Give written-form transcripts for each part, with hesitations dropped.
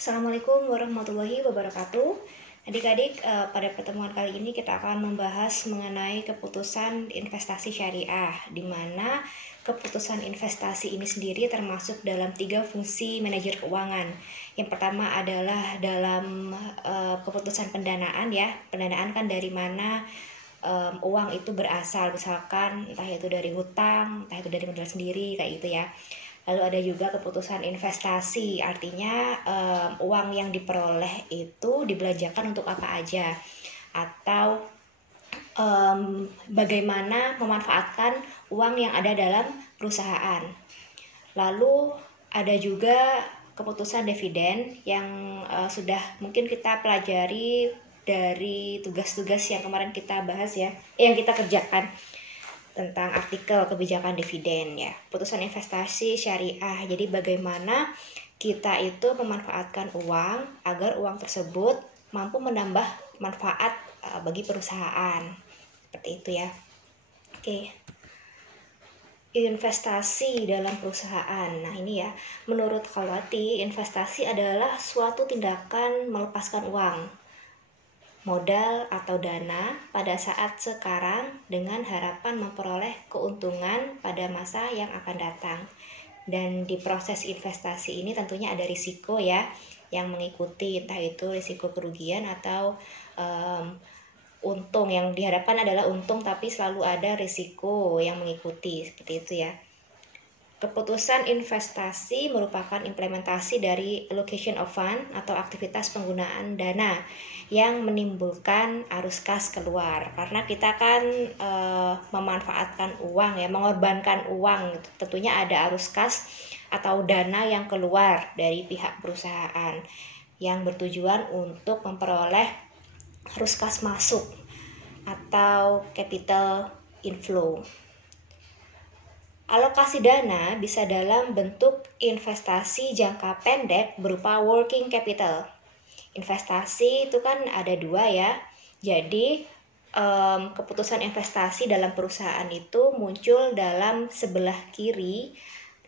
Assalamualaikum warahmatullahi wabarakatuh. Adik-adik, pada pertemuan kali ini kita akan membahas mengenai keputusan investasi syariah, di mana keputusan investasi ini sendiri termasuk dalam 3 fungsi manajer keuangan. Yang pertama adalah dalam keputusan pendanaan ya. Pendanaan kan dari mana uang itu berasal, misalkan entah itu dari hutang, entah itu dari modal sendiri, kayak gitu ya. Lalu ada juga keputusan investasi, artinya uang yang diperoleh itu dibelanjakan untuk apa aja, atau bagaimana memanfaatkan uang yang ada dalam perusahaan. Lalu ada juga keputusan dividen yang sudah mungkin kita pelajari dari tugas-tugas yang kemarin kita bahas ya, yang kita kerjakan tentang artikel kebijakan dividen ya. Putusan investasi syariah. Jadi bagaimana kita itu memanfaatkan uang agar uang tersebut mampu menambah manfaat bagi perusahaan. Seperti itu ya. Oke. Investasi dalam perusahaan. Nah, ini ya. Menurut Khawati, investasi adalah suatu tindakan melepaskan uang, modal atau dana pada saat sekarang dengan harapan memperoleh keuntungan pada masa yang akan datang. Dan di proses investasi ini tentunya ada risiko ya yang mengikuti, entah itu risiko kerugian atau untung. Yang diharapkan adalah untung, tapi selalu ada risiko yang mengikuti, seperti itu ya. Keputusan investasi merupakan implementasi dari allocation of fund atau aktivitas penggunaan dana yang menimbulkan arus kas keluar. Karena kita kan memanfaatkan uang ya, mengorbankan uang. Tentunya ada arus kas atau dana yang keluar dari pihak perusahaan yang bertujuan untuk memperoleh arus kas masuk atau capital inflow. Alokasi dana bisa dalam bentuk investasi jangka pendek berupa working capital. Investasi itu kan ada 2 ya. Jadi keputusan investasi dalam perusahaan itu muncul dalam sebelah kiri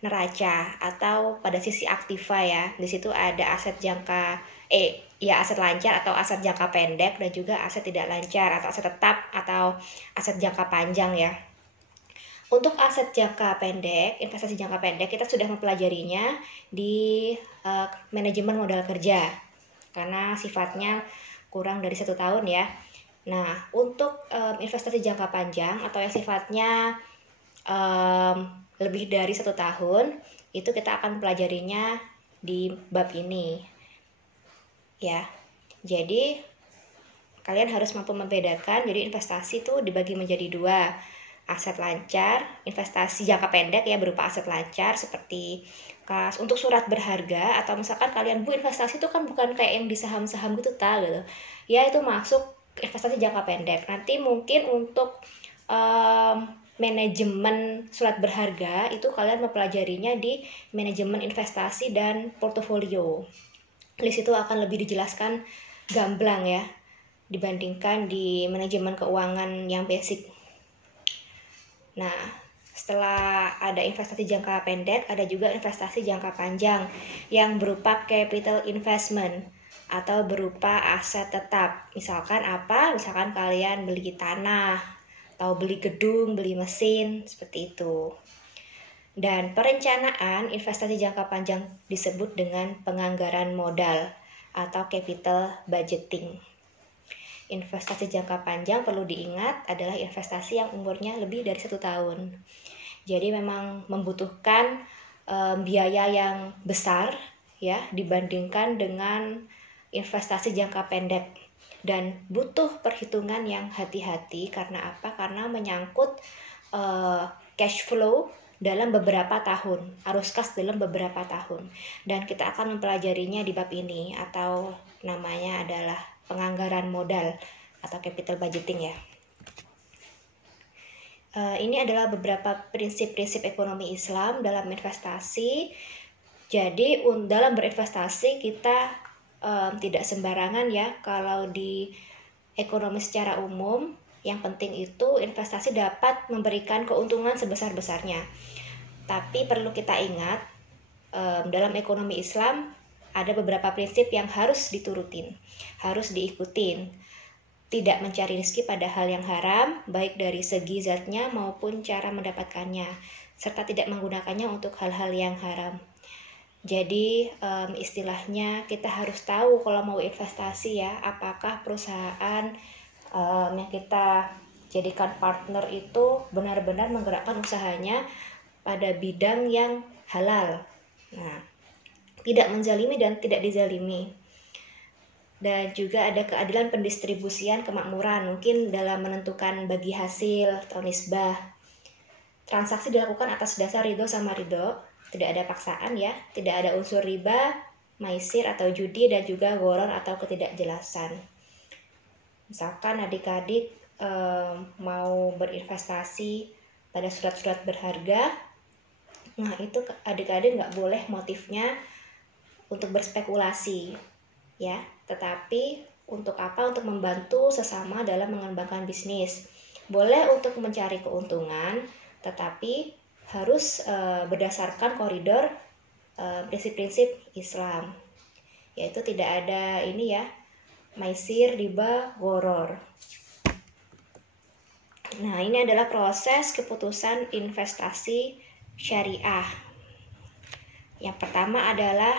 neraca atau pada sisi aktiva ya. Di situ ada aset aset lancar atau aset jangka pendek, dan juga aset tidak lancar atau aset tetap atau aset jangka panjang ya. Untuk aset jangka pendek, investasi jangka pendek kita sudah mempelajarinya di manajemen modal kerja karena sifatnya kurang dari 1 tahun ya. Nah, untuk investasi jangka panjang atau yang sifatnya lebih dari 1 tahun, itu kita akan pelajarinya di bab ini ya. Jadi kalian harus mampu membedakan. Jadi investasi itu dibagi menjadi 2. Aset lancar, investasi jangka pendek ya berupa aset lancar seperti kas untuk surat berharga, atau misalkan kalian investasi itu kan bukan kayak yang di saham-saham gitu gitu. Ya itu masuk investasi jangka pendek. Nanti mungkin untuk manajemen surat berharga itu kalian mempelajarinya di manajemen investasi dan portofolio. Di situ akan lebih dijelaskan gamblang ya dibandingkan di manajemen keuangan yang basic. Nah, setelah ada investasi jangka pendek, ada juga investasi jangka panjang yang berupa capital investment atau berupa aset tetap. Misalkan apa? Misalkan kalian beli tanah atau beli gedung, beli mesin, seperti itu. Dan perencanaan investasi jangka panjang disebut dengan penganggaran modal atau capital budgeting. Investasi jangka panjang perlu diingat adalah investasi yang umurnya lebih dari 1 tahun. Jadi memang membutuhkan biaya yang besar ya dibandingkan dengan investasi jangka pendek, dan butuh perhitungan yang hati-hati. Karena apa? Karena menyangkut cash flow dalam beberapa tahun, arus kas dalam beberapa tahun, dan kita akan mempelajarinya di bab ini, atau namanya adalah penganggaran modal atau capital budgeting ya. Ini adalah beberapa prinsip-prinsip ekonomi Islam dalam investasi. Jadi dalam berinvestasi kita tidak sembarangan ya. Kalau di ekonomi secara umum, yang penting itu investasi dapat memberikan keuntungan sebesar-besarnya. Tapi perlu kita ingat, dalam ekonomi Islam ada beberapa prinsip yang harus diturutin, harus diikutin. Tidak mencari rezeki pada hal yang haram, baik dari segi zatnya maupun cara mendapatkannya, serta tidak menggunakannya untuk hal-hal yang haram. Jadi istilahnya kita harus tahu kalau mau investasi ya, apakah perusahaan yang kita jadikan partner itu benar-benar menggerakkan usahanya pada bidang yang halal. Nah, tidak menzalimi dan tidak dizalimi. Dan juga ada keadilan pendistribusian kemakmuran, mungkin dalam menentukan bagi hasil atau nisbah. Transaksi dilakukan atas dasar ridho sama ridho, tidak ada paksaan ya, tidak ada unsur riba, maisir atau judi, dan juga gharar atau ketidakjelasan. Misalkan adik-adik mau berinvestasi pada surat-surat berharga, nah itu adik-adik nggak boleh motifnya untuk berspekulasi ya, tetapi untuk apa? Untuk membantu sesama dalam mengembangkan bisnis. Boleh untuk mencari keuntungan, tetapi harus berdasarkan koridor prinsip-prinsip Islam, yaitu tidak ada ini ya, maisir, riba, gharar. Nah, ini adalah proses keputusan investasi syariah. Yang pertama adalah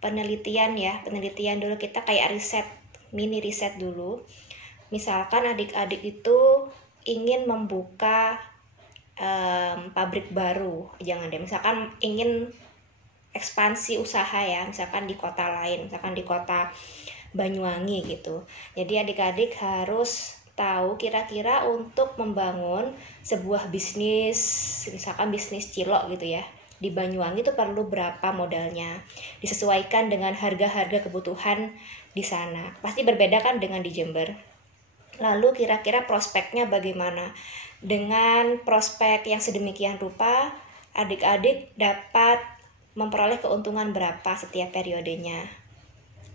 penelitian ya, penelitian dulu, kita kayak riset, mini riset dulu. Misalkan adik-adik itu ingin membuka pabrik baru, jangan deh, misalkan ingin ekspansi usaha ya, misalkan di kota lain, misalkan di kota Banyuwangi gitu. Jadi adik-adik harus tahu kira-kira untuk membangun sebuah bisnis, misalkan bisnis cilok gitu ya, di Banyuwangi itu perlu berapa modalnya, disesuaikan dengan harga-harga kebutuhan di sana. Pasti berbeda kan dengan di Jember. Lalu kira-kira prospeknya bagaimana? Dengan prospek yang sedemikian rupa, adik-adik dapat memperoleh keuntungan berapa setiap periodenya.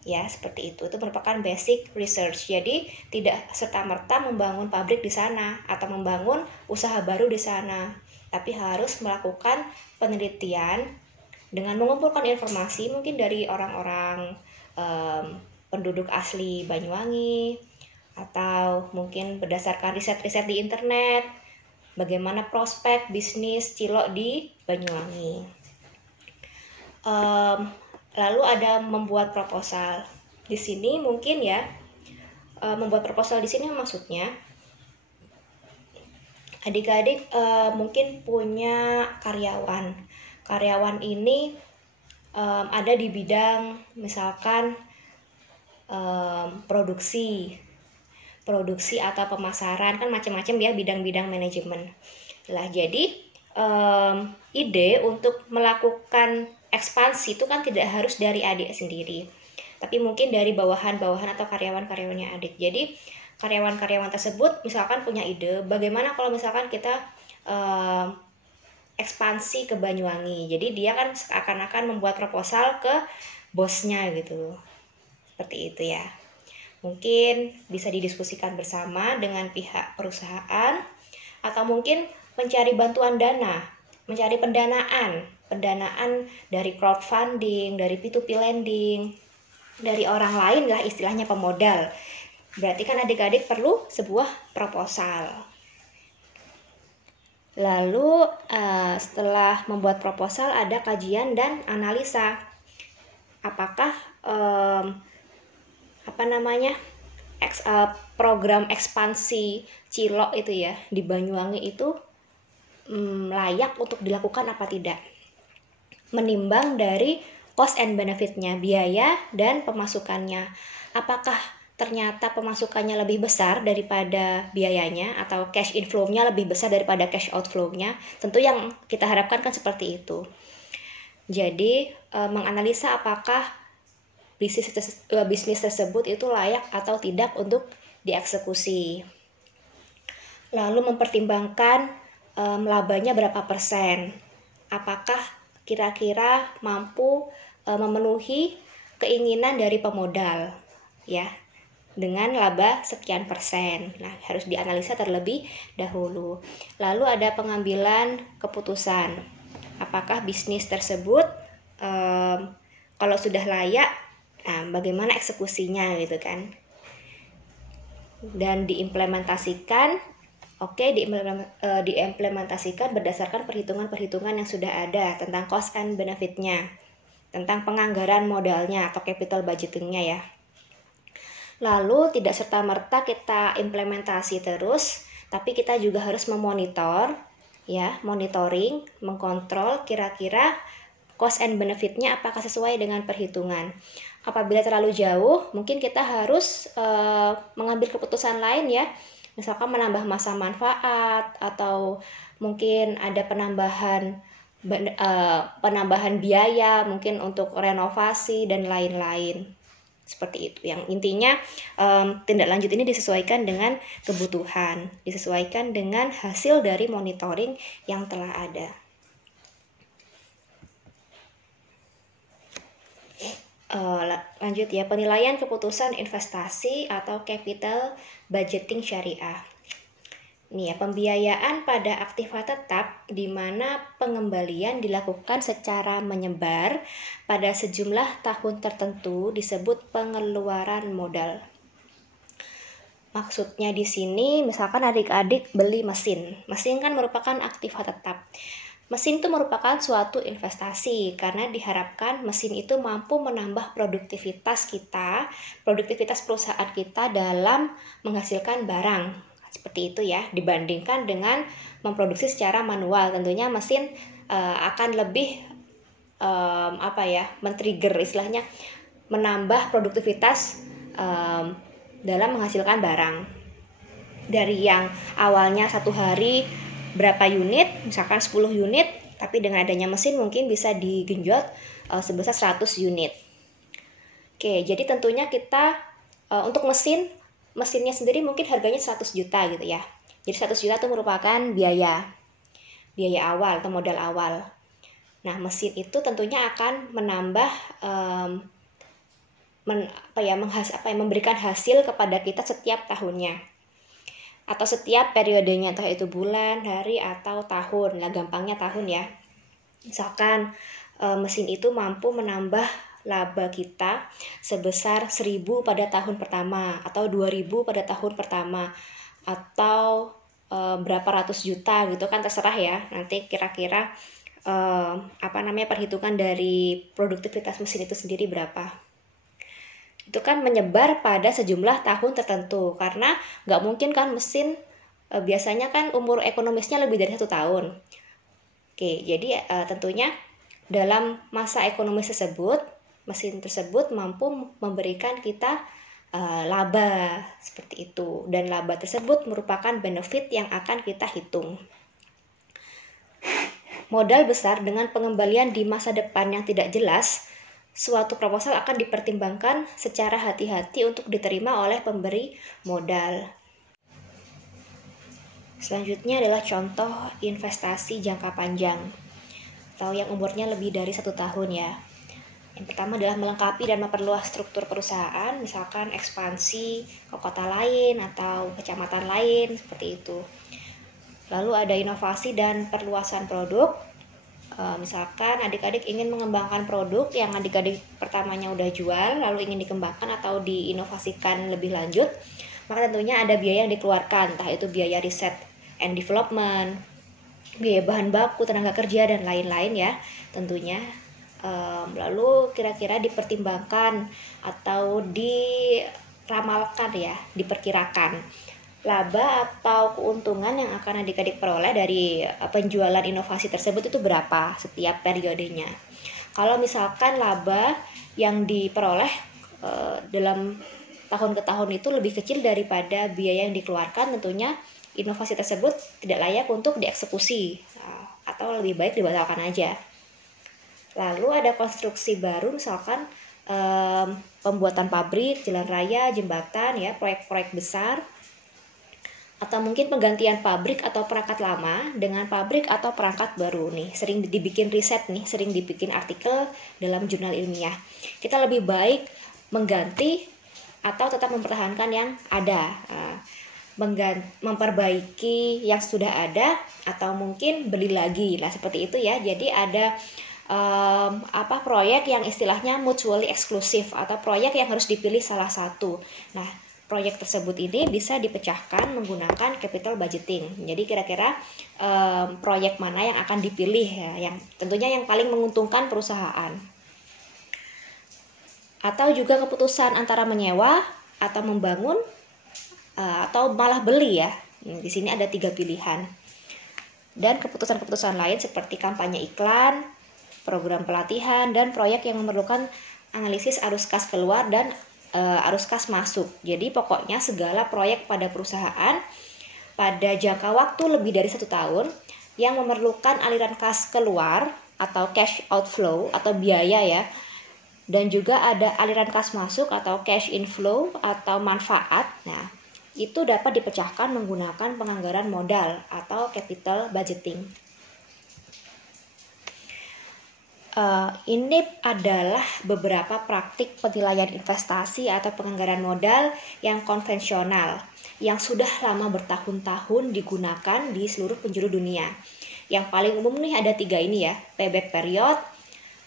Ya, seperti itu. Itu merupakan basic research. Jadi tidak serta-merta membangun pabrik di sana atau membangun usaha baru di sana, tapi harus melakukan penelitian dengan mengumpulkan informasi mungkin dari orang-orang penduduk asli Banyuwangi, atau mungkin berdasarkan riset-riset di internet bagaimana prospek bisnis cilok di Banyuwangi. Lalu ada membuat proposal. Di sini mungkin ya, membuat proposal di sini maksudnya adik-adik mungkin punya karyawan. Karyawan ini ada di bidang misalkan produksi atau pemasaran, kan macam-macam ya bidang-bidang manajemen. Lah jadi ide untuk melakukan ekspansi itu kan tidak harus dari adik sendiri, tapi mungkin dari bawahan-bawahan atau karyawan-karyawannya adik. Jadi karyawan-karyawan tersebut misalkan punya ide, bagaimana kalau misalkan kita ekspansi ke Banyuwangi. Jadi dia kan seakan-akan membuat proposal ke bosnya gitu. Seperti itu ya. Mungkin bisa didiskusikan bersama dengan pihak perusahaan, atau mungkin mencari bantuan dana, mencari pendanaan dari crowdfunding, dari P2P lending, dari orang lain lah, istilahnya pemodal. Berarti kan adik-adik perlu sebuah proposal. Lalu setelah membuat proposal ada kajian dan analisa. Apakah program ekspansi cilok itu ya di Banyuwangi itu layak untuk dilakukan apa tidak? Menimbang dari cost and benefitnya, biaya dan pemasukannya. Apakah ternyata pemasukannya lebih besar daripada biayanya, atau cash inflow-nya lebih besar daripada cash outflow-nya? Tentu yang kita harapkan kan seperti itu. Jadi menganalisa apakah bisnis tersebut itu layak atau tidak untuk dieksekusi. Lalu mempertimbangkan labanya berapa persen. Apakah kira-kira mampu memenuhi keinginan dari pemodal ya, dengan laba sekian persen. Nah, harus dianalisa terlebih dahulu. Lalu ada pengambilan keputusan. Apakah bisnis tersebut Kalau sudah layak, nah bagaimana eksekusinya gitu kan. Dan diimplementasikan, diimplementasikan berdasarkan perhitungan-perhitungan yang sudah ada tentang cost and benefit-nya, tentang penganggaran modalnya atau capital budgeting-nya ya. Lalu tidak serta-merta kita implementasi terus, tapi kita juga harus memonitor ya, monitoring, mengkontrol kira-kira cost and benefit-nya apakah sesuai dengan perhitungan. Apabila terlalu jauh, mungkin kita harus mengambil keputusan lain ya. Misalkan menambah masa manfaat atau mungkin ada penambahan biaya mungkin untuk renovasi dan lain-lain. Seperti itu. Yang intinya tindak lanjut ini disesuaikan dengan kebutuhan, disesuaikan dengan hasil dari monitoring yang telah ada. Lanjut ya, penilaian keputusan investasi atau capital budgeting syariah. Nih ya, pembiayaan pada aktiva tetap di mana pengembalian dilakukan secara menyebar pada sejumlah tahun tertentu disebut pengeluaran modal. Maksudnya di sini misalkan adik-adik beli mesin. Mesin kan merupakan aktiva tetap. Mesin itu merupakan suatu investasi karena diharapkan mesin itu mampu menambah produktivitas kita, produktivitas perusahaan kita dalam menghasilkan barang. Seperti itu ya, dibandingkan dengan memproduksi secara manual. Tentunya mesin akan lebih men-trigger istilahnya, menambah produktivitas dalam menghasilkan barang. Dari yang awalnya satu hari berapa unit, misalkan 10 unit, tapi dengan adanya mesin mungkin bisa digenjot sebesar 100 unit. Oke, jadi tentunya kita untuk mesinnya sendiri mungkin harganya 100 juta gitu ya. Jadi 100 juta itu merupakan biaya awal atau modal awal. Nah, mesin itu tentunya akan menambah memberikan hasil kepada kita setiap tahunnya atau setiap periodenya, entah itu bulan, hari, atau tahun. Nah, gampangnya tahun ya. Misalkan mesin itu mampu menambah laba kita sebesar 1.000 pada tahun pertama, atau 2.000 pada tahun pertama, atau berapa ratus juta gitu kan, terserah ya. Nanti kira-kira perhitungan dari produktivitas mesin itu sendiri berapa. Itu kan menyebar pada sejumlah tahun tertentu, karena nggak mungkin kan mesin biasanya kan umur ekonomisnya lebih dari 1 tahun. Oke, jadi tentunya dalam masa ekonomis tersebut, mesin tersebut mampu memberikan kita laba seperti itu, dan laba tersebut merupakan benefit yang akan kita hitung. Modal besar dengan pengembalian di masa depan yang tidak jelas, suatu proposal akan dipertimbangkan secara hati-hati untuk diterima oleh pemberi modal. Selanjutnya adalah contoh investasi jangka panjang atau yang umurnya lebih dari 1 tahun ya. Yang pertama adalah melengkapi dan memperluas struktur perusahaan, misalkan ekspansi ke kota lain atau kecamatan lain, seperti itu. Lalu ada inovasi dan perluasan produk. Misalkan adik-adik ingin mengembangkan produk yang adik-adik pertamanya udah jual, lalu ingin dikembangkan atau diinovasikan lebih lanjut, maka tentunya ada biaya yang dikeluarkan, entah itu biaya riset and development, biaya bahan baku, tenaga kerja, dan lain-lain ya tentunya. Lalu kira-kira dipertimbangkan atau diramalkan ya, diperkirakan laba atau keuntungan yang akan adik-adik peroleh dari penjualan inovasi tersebut itu berapa setiap periodenya. Kalau misalkan laba yang diperoleh dalam tahun ke tahun itu lebih kecil daripada biaya yang dikeluarkan, tentunya inovasi tersebut tidak layak untuk dieksekusi atau lebih baik dibatalkan aja. Lalu ada konstruksi baru, misalkan pembuatan pabrik, jalan raya, jembatan ya, proyek-proyek besar, atau mungkin penggantian pabrik atau perangkat lama dengan pabrik atau perangkat baru nih. Sering dibikin riset nih, sering dibikin artikel dalam jurnal ilmiah. Kita lebih baik mengganti atau tetap mempertahankan yang ada, memperbaiki yang sudah ada, atau mungkin beli lagi lah, seperti itu ya. Jadi ada proyek yang istilahnya mutually exclusive atau proyek yang harus dipilih salah satu. Nah, proyek tersebut ini bisa dipecahkan menggunakan capital budgeting. Jadi kira-kira proyek mana yang akan dipilih ya, yang tentunya yang paling menguntungkan perusahaan. Atau juga keputusan antara menyewa atau membangun atau malah beli ya. Di sini ada 3 pilihan. Dan keputusan-keputusan lain seperti kampanye iklan, program pelatihan, dan proyek yang memerlukan analisis arus kas keluar dan arus kas masuk. Jadi pokoknya segala proyek pada perusahaan pada jangka waktu lebih dari 1 tahun yang memerlukan aliran kas keluar atau cash outflow atau biaya ya, dan juga ada aliran kas masuk atau cash inflow atau manfaat. Nah, itu dapat dipecahkan menggunakan penganggaran modal atau capital budgeting. Ini adalah beberapa praktik penilaian investasi atau penganggaran modal yang konvensional, yang sudah lama bertahun-tahun digunakan di seluruh penjuru dunia. Yang paling umum nih ada 3 ini ya, payback period,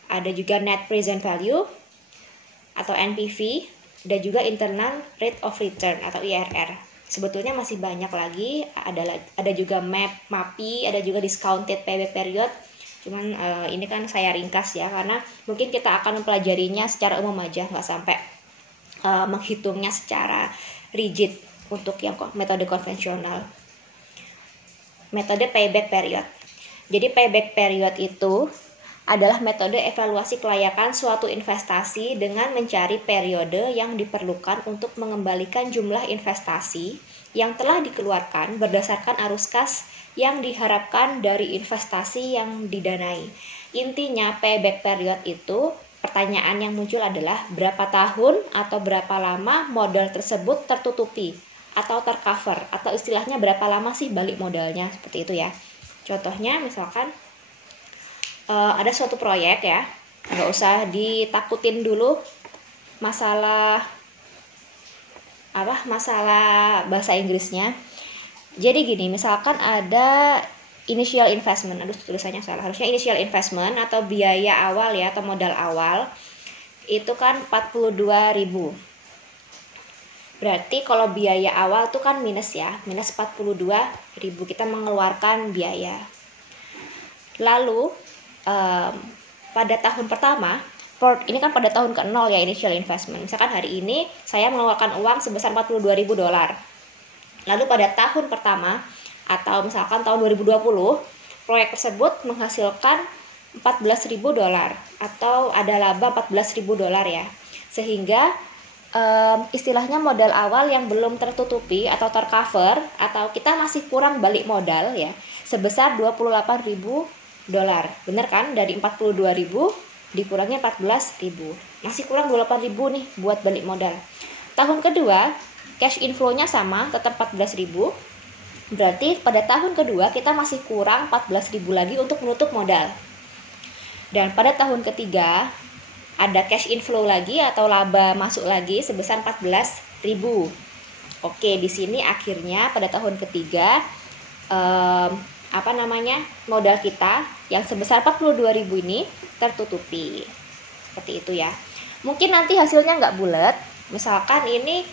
ada juga net present value atau NPV, dan juga internal rate of return atau IRR. Sebetulnya masih banyak lagi, ada juga MAPI, ada juga discounted payback period. Cuman ini kan saya ringkas ya, karena mungkin kita akan mempelajarinya secara umum aja, nggak sampai menghitungnya secara rigid untuk yang metode konvensional. Metode payback period. Jadi payback period itu adalah metode evaluasi kelayakan suatu investasi dengan mencari periode yang diperlukan untuk mengembalikan jumlah investasi yang telah dikeluarkan berdasarkan arus kas yang diharapkan dari investasi yang didanai. Intinya payback period itu, pertanyaan yang muncul adalah berapa tahun atau berapa lama modal tersebut tertutupi atau tercover, atau istilahnya berapa lama sih balik modalnya, seperti itu ya. Contohnya misalkan ada suatu proyek ya, nggak usah ditakutin dulu masalah bahasa Inggrisnya. Jadi gini, misalkan ada initial investment, tulisannya salah, harusnya initial investment atau biaya awal ya, atau modal awal itu kan 42.000. Berarti kalau biaya awal tuh kan minus ya, minus 42.000, kita mengeluarkan biaya. Lalu pada tahun pertama, ini kan pada tahun ke-0 ya, initial investment. Misalkan hari ini saya mengeluarkan uang sebesar $42.000. Lalu pada tahun pertama atau misalkan tahun 2020, proyek tersebut menghasilkan $14.000 atau ada laba $14.000 ya. Sehingga istilahnya modal awal yang belum tertutupi atau tercover atau kita masih kurang balik modal ya, sebesar $28.000. Bener kan? Dari 42.000 dikurangi 14.000. Masih kurang 28.000 nih buat balik modal. Tahun kedua, cash inflow-nya sama, tetap 14.000. Berarti pada tahun kedua kita masih kurang 14.000 lagi untuk menutup modal. Dan pada tahun ketiga ada cash inflow lagi atau laba masuk lagi sebesar 14.000. Oke, di sini akhirnya pada tahun ketiga modal kita yang sebesar 42.000 ini tertutupi. Seperti itu ya. Mungkin nanti hasilnya nggak bulat. Misalkan ini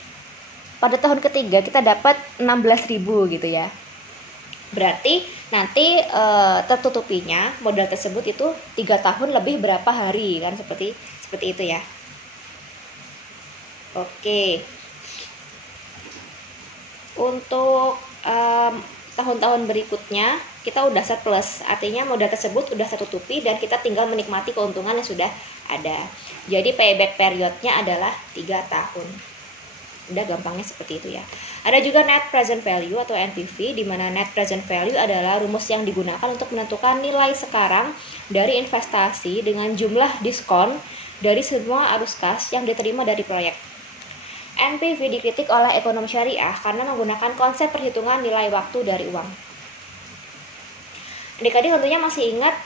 pada tahun ketiga kita dapat 16.000 gitu ya. Berarti nanti tertutupinya modal tersebut itu 3 tahun lebih berapa hari kan, seperti itu ya. Oke. Untuk tahun-tahun berikutnya kita udah surplus, artinya modal tersebut udah tertutupi dan kita tinggal menikmati keuntungan yang sudah ada. Jadi payback periodnya adalah 3 tahun. Udah gampangnya seperti itu ya. Ada juga net present value atau NPV, di mana net present value adalah rumus yang digunakan untuk menentukan nilai sekarang dari investasi dengan jumlah diskon dari semua arus kas yang diterima dari proyek. NPV dikritik oleh ekonom syariah karena menggunakan konsep perhitungan nilai waktu dari uang. Adik-adik tentunya masih ingat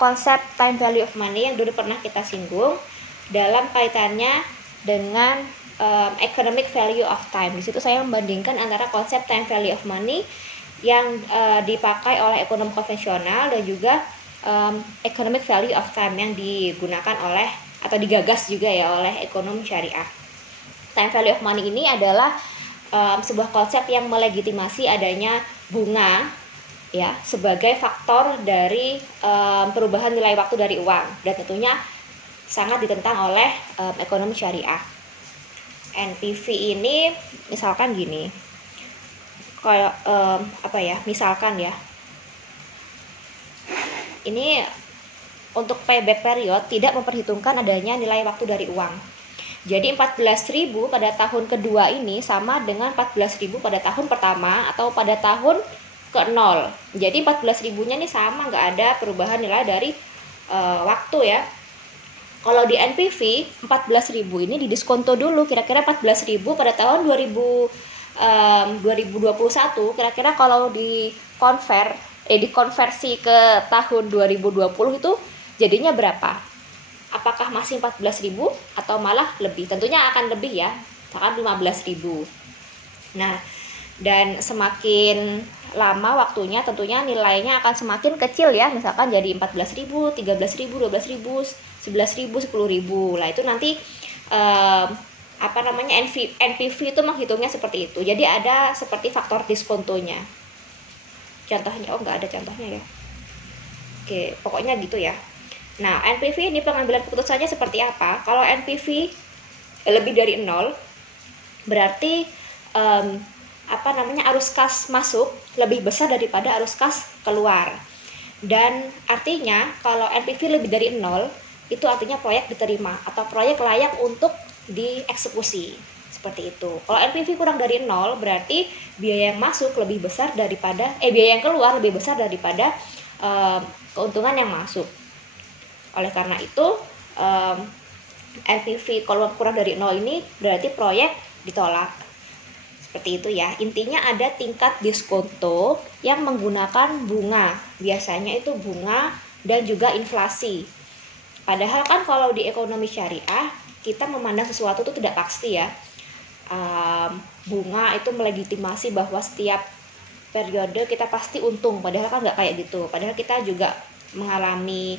konsep time value of money yang dulu pernah kita singgung dalam kaitannya dengan economic value of time. Di situ saya membandingkan antara konsep time value of money yang dipakai oleh ekonom konvensional dan juga economic value of time yang digunakan oleh atau digagas juga ya oleh ekonom syariah. Time value of money ini adalah sebuah konsep yang melegitimasi adanya bunga ya sebagai faktor dari perubahan nilai waktu dari uang, dan tentunya sangat ditentang oleh ekonomi syariah. NPV ini misalkan gini, kayak misalkan ya, ini untuk payback period tidak memperhitungkan adanya nilai waktu dari uang. Jadi 14.000 pada tahun kedua ini sama dengan 14.000 pada tahun pertama atau pada tahun ke-0. Jadi 14.000-nya ini sama, nggak ada perubahan nilai dari waktu ya. Kalau di NPV 14.000 ini didiskonto dulu, kira-kira 14.000 pada tahun 2021 kira-kira kalau dikonversi ke tahun 2020 itu jadinya berapa? Apakah masih 14.000 atau malah lebih? Tentunya akan lebih ya, akan 15.000. Nah, dan semakin lama waktunya tentunya nilainya akan semakin kecil ya, misalkan jadi 14.000, 13.000, 12.000, 11.000, 10.000. Lah itu nanti NPV itu menghitungnya seperti itu. Jadi ada seperti faktor diskontonya. Contohnya, nggak ada contohnya ya. Oke, pokoknya gitu ya. Nah, NPV ini pengambilan keputusannya seperti apa? Kalau NPV lebih dari 0, berarti arus kas masuk lebih besar daripada arus kas keluar. Dan artinya kalau NPV lebih dari 0, itu artinya proyek diterima atau proyek layak untuk dieksekusi. Seperti itu. Kalau NPV kurang dari 0, berarti biaya yang masuk lebih besar daripada biaya yang keluar lebih besar daripada keuntungan yang masuk. Oleh karena itu NPV kalau kurang dari 0 ini berarti proyek ditolak. Seperti itu ya. Intinya ada tingkat diskonto yang menggunakan bunga. Biasanya itu bunga dan juga inflasi. Padahal kan kalau di ekonomi syariah kita memandang sesuatu itu tidak pasti ya. Bunga itu melegitimasi bahwa setiap periode kita pasti untung. Padahal kan nggak kayak gitu. Padahal kita juga mengalami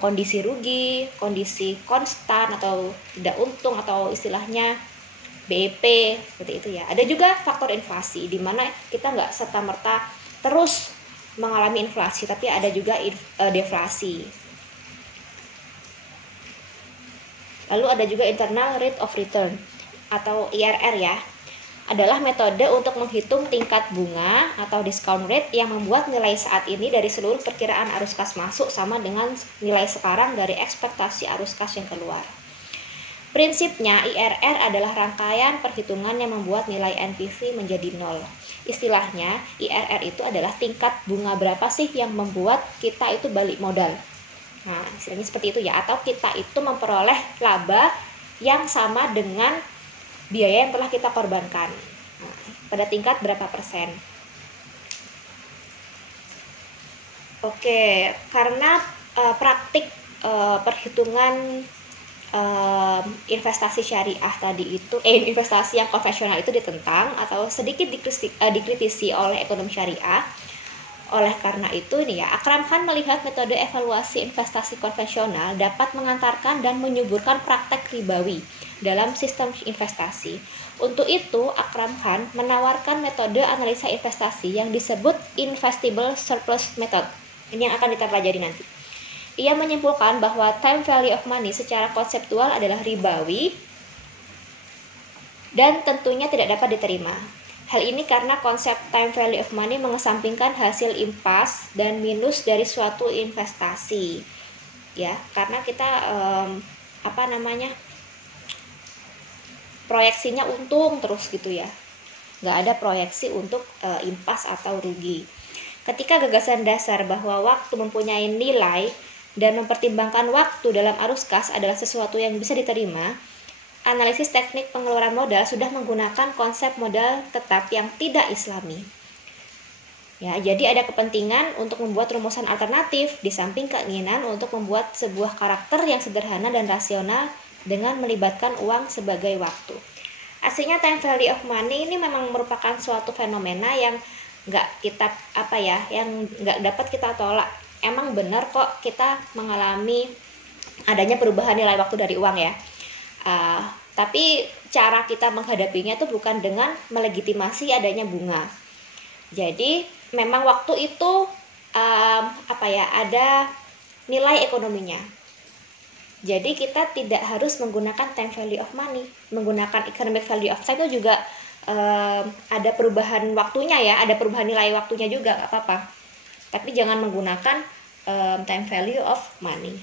kondisi rugi, kondisi konstan atau tidak untung atau istilahnya BEP seperti itu ya. Ada juga faktor inflasi di mana kita nggak serta-merta terus mengalami inflasi, tapi ada juga deflasi. Lalu ada juga internal rate of return atau IRR ya. Adalah metode untuk menghitung tingkat bunga atau discount rate yang membuat nilai saat ini dari seluruh perkiraan arus kas masuk sama dengan nilai sekarang dari ekspektasi arus kas yang keluar. Prinsipnya, IRR adalah rangkaian perhitungan yang membuat nilai NPV menjadi 0. Istilahnya, IRR itu adalah tingkat bunga berapa sih yang membuat kita itu balik modal. Nah, istilahnya seperti itu ya. Atau kita itu memperoleh laba yang sama dengan biaya yang telah kita korbankan. Nah, pada tingkat berapa persen. Oke, karena praktik perhitungan investasi syariah tadi itu investasi yang konvensional itu ditentang atau sedikit dikritisi oleh ekonom syariah. Oleh karena itu Akram Khan melihat metode evaluasi investasi konvensional dapat mengantarkan dan menyuburkan praktek ribawi dalam sistem investasi. Untuk itu, Akram Khan menawarkan metode analisa investasi yang disebut investable surplus method. Ini yang akan kita pelajari nanti. Ia menyimpulkan bahwa time value of money secara konseptual adalah ribawi dan tentunya tidak dapat diterima. Hal ini karena konsep time value of money mengesampingkan hasil impas dan minus dari suatu investasi. Ya, karena kita proyeksinya untung terus gitu ya. Nggak ada proyeksi untuk impas atau rugi. Ketika gagasan dasar bahwa waktu mempunyai nilai dan mempertimbangkan waktu dalam arus kas adalah sesuatu yang bisa diterima, analisis teknik pengeluaran modal sudah menggunakan konsep modal tetap yang tidak islami. Ya, jadi ada kepentingan untuk membuat rumusan alternatif di samping keinginan untuk membuat sebuah karakter yang sederhana dan rasional dengan melibatkan uang sebagai waktu. Aslinya time value of money ini memang merupakan suatu fenomena yang nggak dapat kita tolak emang benar kok kita mengalami adanya perubahan nilai waktu dari uang ya. Tapi cara kita menghadapinya itu bukan dengan melegitimasi adanya bunga. Jadi memang waktu itu ada nilai ekonominya. Jadi kita tidak harus menggunakan time value of money, menggunakan economic value of time itu juga ada perubahan waktunya ya, ada perubahan nilai waktunya juga, nggak apa-apa. Tapi jangan menggunakan time value of money.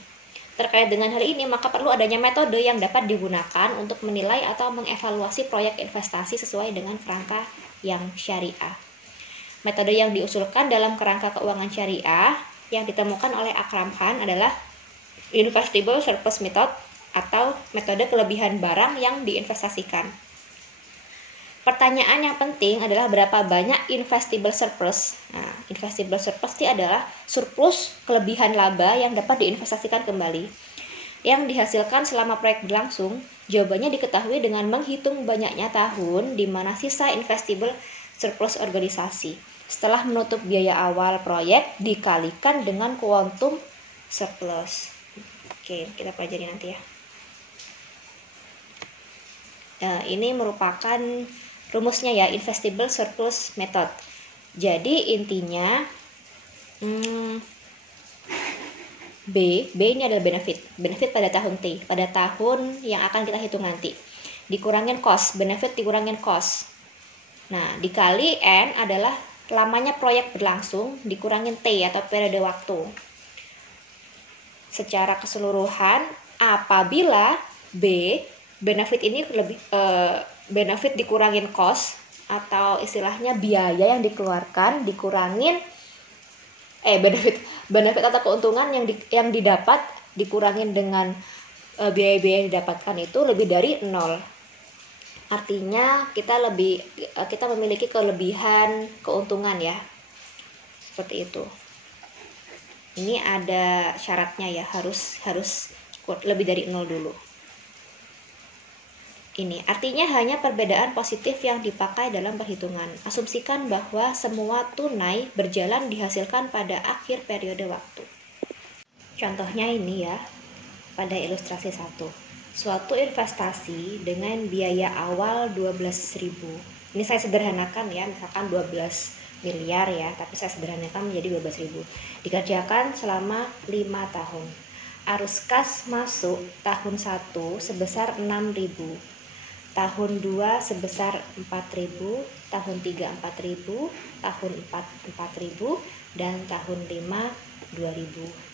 Terkait dengan hal ini, maka perlu adanya metode yang dapat digunakan untuk menilai atau mengevaluasi proyek investasi sesuai dengan kerangka yang syariah. Metode yang diusulkan dalam kerangka keuangan syariah yang ditemukan oleh Akram Khan adalah Investable Surplus Method atau metode kelebihan barang yang diinvestasikan. Pertanyaan yang penting adalah berapa banyak investable surplus. Nah, investable surplus itu adalah surplus kelebihan laba yang dapat diinvestasikan kembali. Yang dihasilkan selama proyek berlangsung, jawabannya diketahui dengan menghitung banyaknya tahun di mana sisa investable surplus organisasi. Setelah menutup biaya awal proyek dikalikan dengan kuantum surplus. Oke, kita pelajari nanti ya. Ini merupakan rumusnya ya, investable surplus method. Jadi intinya B ini adalah benefit pada tahun T, pada tahun yang akan kita hitung nanti. Dikurangin cost, benefit dikurangin cost. Nah, dikali N adalah lamanya proyek berlangsung dikurangin T atau periode waktu. Secara keseluruhan, apabila B benefit ini lebih benefit dikurangin cost atau istilahnya biaya yang dikeluarkan dikurangin benefit atau keuntungan yang didapat dikurangin dengan biaya-biaya yang didapatkan itu lebih dari 0. Artinya kita memiliki kelebihan keuntungan ya. Seperti itu. Ini ada syaratnya ya, harus lebih dari 0 dulu. Ini artinya hanya perbedaan positif yang dipakai dalam perhitungan. Asumsikan bahwa semua tunai berjalan dihasilkan pada akhir periode waktu. Contohnya ini ya, pada ilustrasi 1. Suatu investasi dengan biaya awal 12.000. Ini saya sederhanakan ya, misalkan 12 miliar ya, tapi saya sederhanakan menjadi 12.000. Dikerjakan selama 5 tahun. Arus kas masuk tahun 1 sebesar 6.000. Tahun 2 sebesar 4.000, tahun 3 4.000, tahun 4 4.000, dan tahun 5 2.000.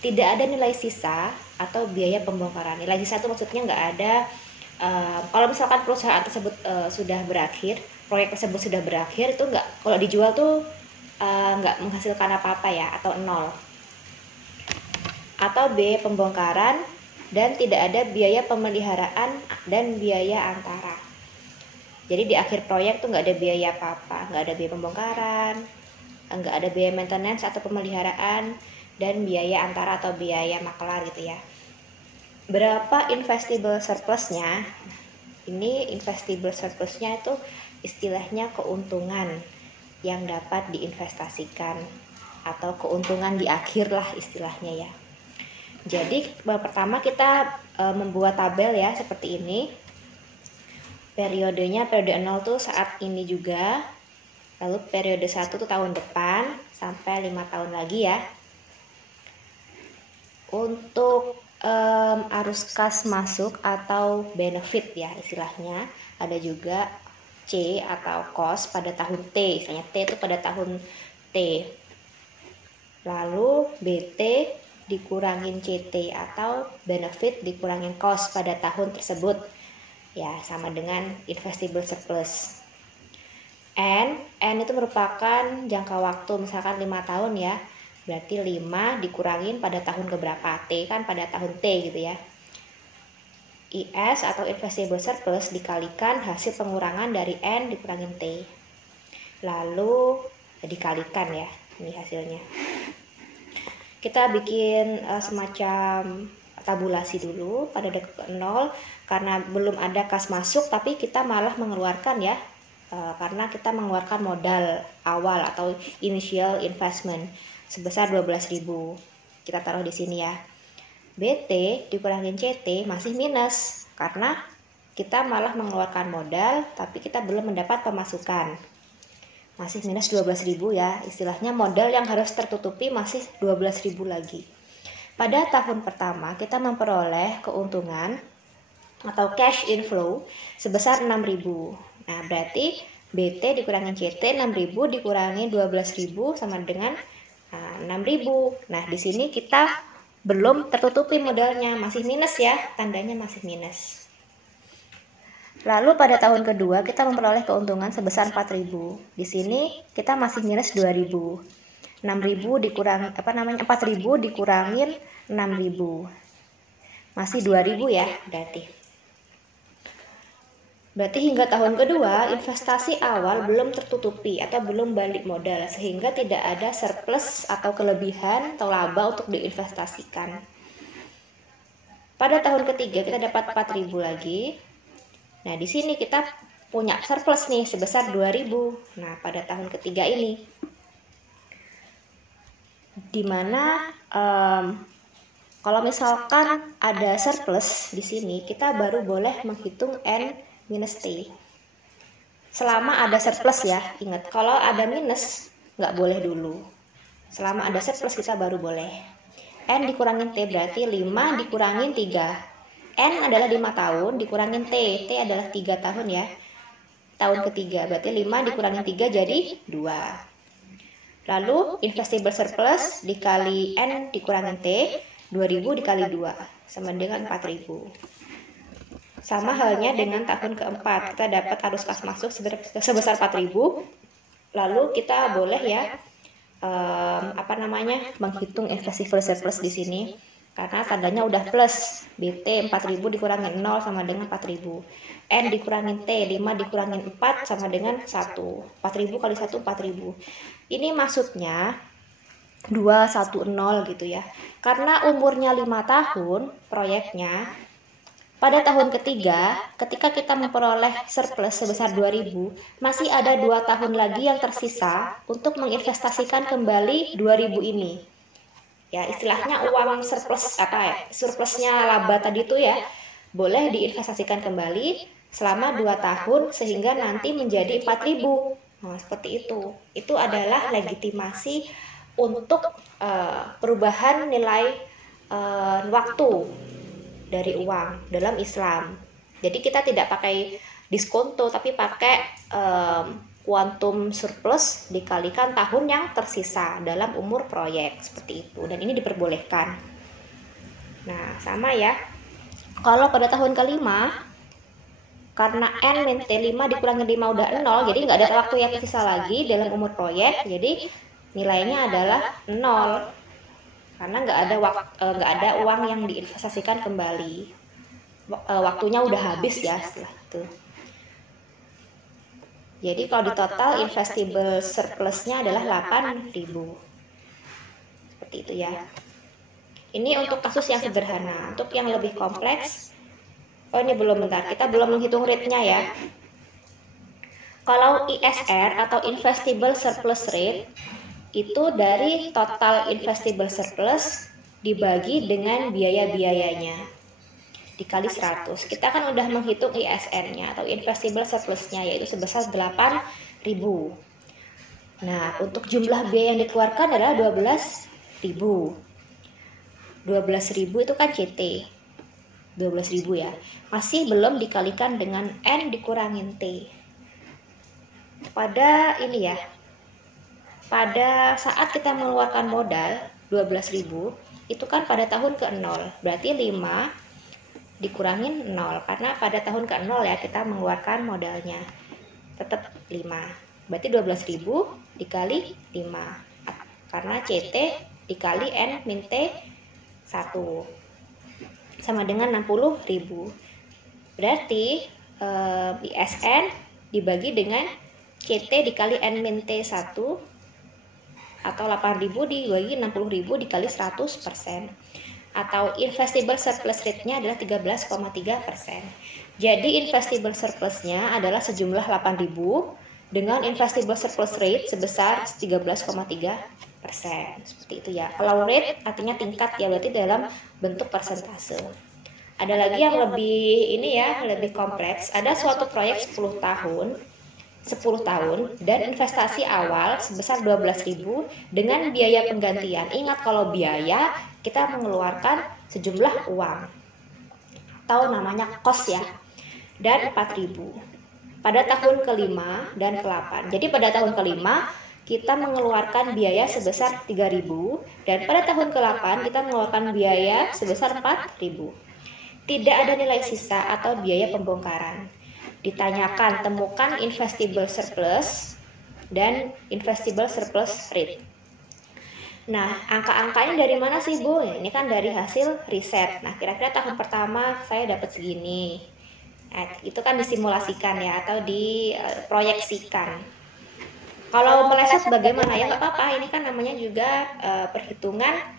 Tidak ada nilai sisa atau biaya pembongkaran. Nilai sisa itu maksudnya nggak ada. Kalau misalkan perusahaan tersebut sudah berakhir, proyek tersebut sudah berakhir, itu nggak, kalau dijual tuh nggak menghasilkan apa-apa ya, atau 0. Atau biaya pembongkaran dan tidak ada biaya pemeliharaan dan biaya antara. Jadi di akhir proyek tuh nggak ada biaya apa-apa, nggak ada biaya pembongkaran, nggak ada biaya maintenance atau pemeliharaan, dan biaya antara atau biaya makelar gitu ya. Berapa investable surplusnya? Ini investable surplusnya itu istilahnya keuntungan yang dapat diinvestasikan atau keuntungan di akhir lah istilahnya ya. Jadi pertama kita membuat tabel ya seperti ini. Periodenya periode 0 tuh saat ini juga. Lalu periode 1 tuh tahun depan sampai 5 tahun lagi ya. Untuk arus kas masuk atau benefit ya istilahnya, ada juga C atau cost pada tahun T. Misalnya T itu pada tahun T. Lalu BT dikurangin CT atau benefit dikurangin cost pada tahun tersebut ya, sama dengan investable surplus. N itu merupakan jangka waktu, misalkan 5 tahun ya, berarti 5 dikurangin pada tahun keberapa, T kan pada tahun T gitu ya. IS atau investable surplus dikalikan hasil pengurangan dari N dikurangin T, lalu dikalikan ya, ini hasilnya. Kita bikin semacam tabulasi dulu pada detik 0 karena belum ada kas masuk tapi kita malah mengeluarkan ya karena kita mengeluarkan modal awal atau initial investment sebesar 12.000. Kita taruh di sini ya. BT dikurangin CT masih minus karena kita malah mengeluarkan modal tapi kita belum mendapat pemasukan. Masih minus 12.000 ya. Istilahnya modal yang harus tertutupi masih 12.000 lagi. Pada tahun pertama kita memperoleh keuntungan atau cash inflow sebesar 6.000. Nah, berarti BT dikurangin CT 6.000 dikurangi 12.000 sama dengan 6.000. Nah, di sini kita belum tertutupi modalnya, masih minus ya, tandanya masih minus. Lalu pada tahun kedua kita memperoleh keuntungan sebesar 4.000. Di sini kita masih minus 2.000. 6.000 dikurangi 4.000 dikurangin 6.000. Masih 2.000 ya, berarti hingga tahun kedua investasi awal belum tertutupi atau belum balik modal sehingga tidak ada surplus atau kelebihan atau laba untuk diinvestasikan. Pada tahun ketiga kita dapat 4.000 lagi. Nah, di sini kita punya surplus nih sebesar 2.000. Nah, pada tahun ketiga ini dimana kalau misalkan ada surplus di sini kita baru boleh menghitung N minus T. Selama ada surplus ya, ingat kalau ada minus nggak boleh dulu. Selama ada surplus kita baru boleh. N dikurangin T berarti 5 dikurangin 3. N adalah 5 tahun dikurangin T adalah 3 tahun ya. Tahun ketiga berarti 5 dikurangin 3 jadi 2. Lalu investable surplus dikali N dikurangin T, 2.000 dikali 2 sama dengan 4.000. Sama halnya dengan tahun keempat, kita dapat arus kas masuk sebesar 4.000. Lalu kita boleh ya menghitung investable surplus di sini karena tandanya udah plus. BT 4.000 dikurangin 0 sama dengan 4.000. N dikurangin T 5 dikurangin 4 sama dengan 1. 4.000 kali 1 4.000. Ini maksudnya 210 gitu ya. Karena umurnya 5 tahun proyeknya, pada tahun ketiga ketika kita memperoleh surplus sebesar 2.000, masih ada 2 tahun lagi yang tersisa untuk menginvestasikan kembali 2.000 ini. Ya, istilahnya uang surplusnya laba tadi itu ya, boleh diinvestasikan kembali selama 2 tahun sehingga nanti menjadi 4.000. Nah, seperti itu. Itu adalah legitimasi untuk perubahan nilai waktu dari uang dalam Islam. Jadi kita tidak pakai diskonto tapi pakai kuantum surplus dikalikan tahun yang tersisa dalam umur proyek seperti itu, dan ini diperbolehkan. Nah, sama ya. Kalau pada tahun kelima karena N min T 5 dikurangi 5 udah 0, jadi nggak ada waktu yang tersisa lagi dalam umur proyek, jadi nilainya adalah 0 karena nggak ada uang yang diinvestasikan kembali. Waktunya udah habis ya setelah itu. Jadi kalau di total investable surplusnya adalah 8.000. Seperti itu ya. Ini untuk kasus yang sederhana. Untuk yang lebih kompleks, ini bentar, kita belum menghitung rate-nya ya. Kalau ISR atau investable surplus rate itu dari total investable surplus dibagi dengan biaya-biayanya dikali 100. Kita kan udah menghitung ISR-nya atau investable surplusnya yaitu sebesar 8.000. Nah, untuk jumlah biaya yang dikeluarkan adalah 12.000. 12.000 itu kan CT. 12.000 ya. Masih belum dikalikan dengan N dikurangin T. Pada saat kita mengeluarkan modal 12.000 itu kan pada tahun ke-0. Berarti 5 dikurangin 0 karena pada tahun ke-0 ya kita mengeluarkan modalnya tetap 5. Berarti 12.000 dikali 5 karena CT dikali N min T 1 sama dengan 60.000. Berarti ISN dibagi dengan CT dikali N min T 1 atau 8.000 dibagi 60.000 dikali 100%. Atau investable surplus rate-nya adalah 13,3%. Jadi investable surplusnya adalah sejumlah 8.000 dengan investable surplus rate sebesar 13,3%. Seperti itu ya. Kalau rate artinya tingkat ya, berarti dalam bentuk persentase. Ada lagi yang lebih ini ya, lebih kompleks. Ada suatu proyek 10 tahun dan investasi awal sebesar 12.000 dengan biaya penggantian. Ingat kalau biaya kita mengeluarkan sejumlah uang atau namanya cost ya, dan 4.000 pada tahun kelima dan ke-8. Jadi pada tahun kelima kita mengeluarkan biaya sebesar 3.000 dan pada tahun ke-8 kita mengeluarkan biaya sebesar 4.000. Tidak ada nilai sisa atau biaya pembongkaran. Ditanyakan, temukan investable surplus dan investable surplus rate. Nah, angka-angkanya dari mana sih, Bu? Ini kan dari hasil riset. Nah, kira-kira tahun pertama saya dapat segini. Nah, itu kan disimulasikan ya, atau diproyeksikan. Kalau meleset bagaimana? Ya nggak apa-apa, ini kan namanya juga perhitungan.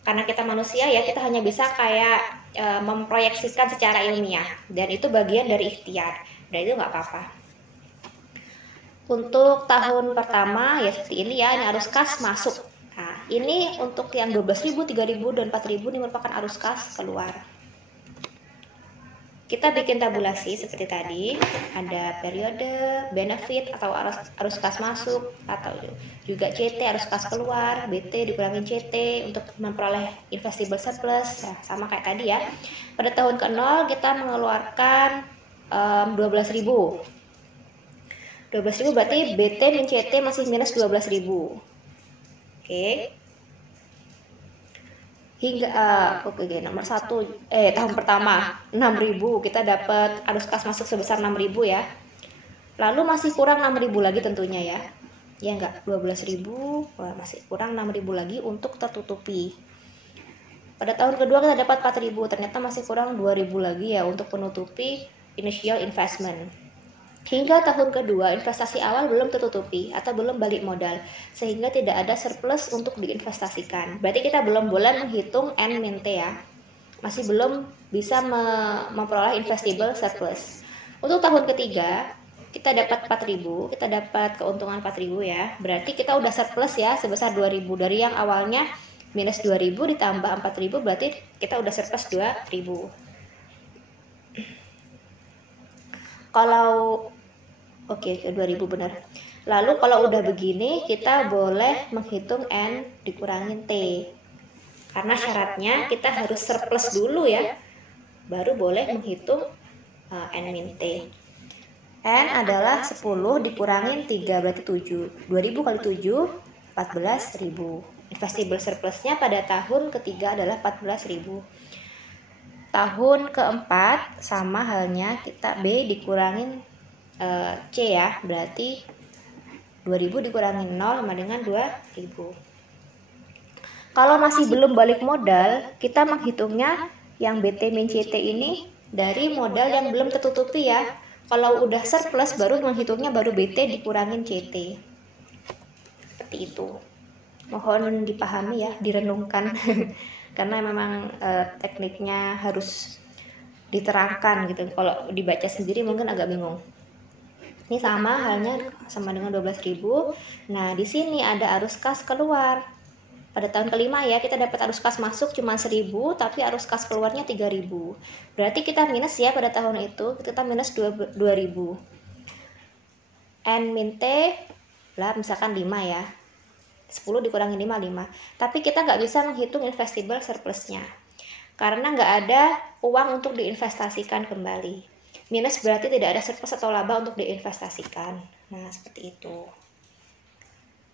Karena kita manusia ya, kita hanya bisa kayak memproyeksikan secara ilmiah, dan itu bagian dari ikhtiar, dan itu nggak apa-apa. Untuk tahun pertama ya seperti ini ya, ini arus kas masuk. Nah, ini untuk yang 12.000, 3.000, dan 4.000 ini merupakan arus kas keluar. Kita bikin tabulasi seperti tadi, ada periode, benefit atau arus kas masuk, atau juga CT, arus kas keluar, BT dikurangin CT untuk memperoleh investable surplus, ya, sama kayak tadi ya. Pada tahun ke-0 kita mengeluarkan 12.000. 12.000 berarti BT min CT masih minus 12.000. Oke. Hingga nomor 1 tahun pertama 6.000 kita dapat arus kas masuk sebesar 6.000 ya. Lalu masih kurang 6.000 lagi tentunya ya. Ya enggak, 12.000 masih kurang 6.000 lagi untuk tertutupi. Pada tahun kedua kita dapat 4.000, ternyata masih kurang 2.000 lagi ya untuk menutupi initial investment. Hingga tahun kedua investasi awal belum tertutupi atau belum balik modal, sehingga tidak ada surplus untuk diinvestasikan. Berarti kita belum boleh menghitung N min T ya, masih belum bisa memperoleh investable surplus. Untuk tahun ketiga kita dapat 4.000, kita dapat keuntungan 4.000 ya, berarti kita udah surplus ya sebesar 2.000. Dari yang awalnya minus 2.000 ditambah 4.000 berarti kita udah surplus 2.000. Kalau 2.000 benar. Lalu kalau udah begini kita boleh menghitung N dikurangin T. Karena syaratnya kita harus surplus dulu ya, baru boleh menghitung N min T. N adalah 10 dikurangin 3 berarti 7. 2.000 kali 7 14.000. Investable surplusnya pada tahun ketiga adalah 14.000. Tahun keempat sama halnya, kita B dikurangin C ya, berarti 2.000 dikurangin 0 sama dengan 2.000. Kalau masih belum balik modal, kita menghitungnya yang BT min CT ini dari modal yang belum tertutupi ya. Kalau udah surplus baru menghitungnya baru BT dikurangin CT. Seperti itu. Mohon dipahami ya, direnungkan. Karena memang tekniknya harus diterangkan gitu. Kalau dibaca sendiri mungkin agak bingung. Ini sama halnya sama dengan 12.000. Nah, di sini ada arus kas keluar. Pada tahun kelima ya, kita dapat arus kas masuk cuma 1.000, tapi arus kas keluarnya 3.000. Berarti kita minus ya pada tahun itu, kita minus 2.000. N min T lah misalkan 5 ya. 10 dikurangi 5, 5. Tapi kita nggak bisa menghitung investable surplusnya. Karena nggak ada uang untuk diinvestasikan kembali. Minus berarti tidak ada surplus atau laba untuk diinvestasikan. Nah, seperti itu.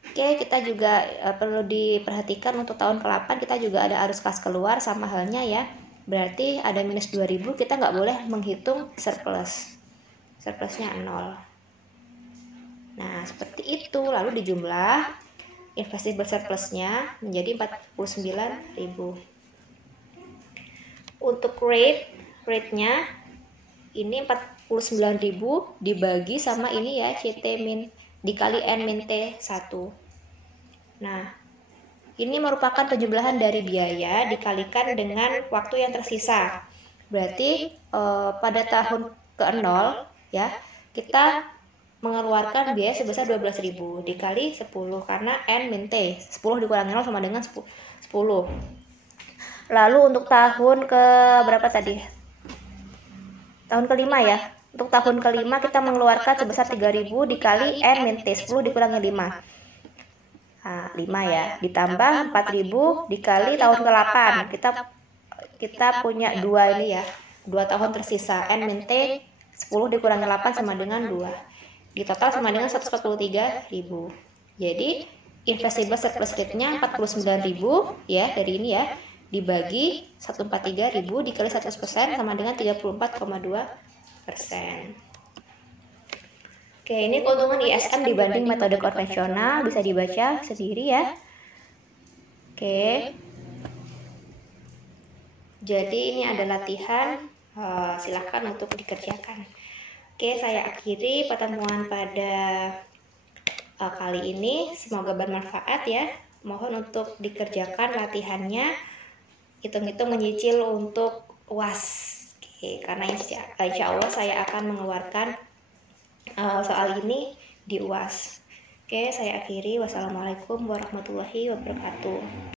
Oke, kita juga perlu diperhatikan untuk tahun ke-8 kita juga ada arus kas keluar sama halnya ya. Berarti ada minus 2.000, kita nggak boleh menghitung surplus. Surplusnya 0. Nah, seperti itu. Lalu dijumlah investable surplusnya menjadi 49.000. Untuk rate-nya ini 49.000 dibagi sama ini ya, CT min dikali N min T 1. Nah, ini merupakan penjumlahan dari biaya dikalikan dengan waktu yang tersisa. Berarti pada tahun ke-0 ya, kita mengeluarkan biaya sebesar 12.000 dikali 10 karena N min T. 10 dikurangi 0 sama dengan 10. Lalu untuk tahun ke berapa tadi? Tahun kelima ya. Untuk tahun kelima kita mengeluarkan sebesar 3.000 dikali N min T. 10 dikurangi 5. Nah, 5 ya. Ditambah 4.000 dikali tahun ke-8. Kita punya 2 ini ya. 2 tahun tersisa. N min T 10 dikurangi 8 sama dengan 2. Di total sama dengan 143.000. Jadi investable surplus rate-nya 49.000 ya dari ini ya. Dibagi 143.000 dikali 100% sama dengan 34,2%. Oke, ini keuntungan ISM dibanding metode konvensional, bisa dibaca sendiri ya. Oke. Jadi ini ada latihan, silakan untuk dikerjakan. Oke, saya akhiri pertemuan pada kali ini. Semoga bermanfaat ya. Mohon untuk dikerjakan latihannya. Hitung-hitung menyicil untuk UAS. Oke, karena insya Allah saya akan mengeluarkan soal ini di UAS. Oke, saya akhiri. Wassalamualaikum warahmatullahi wabarakatuh.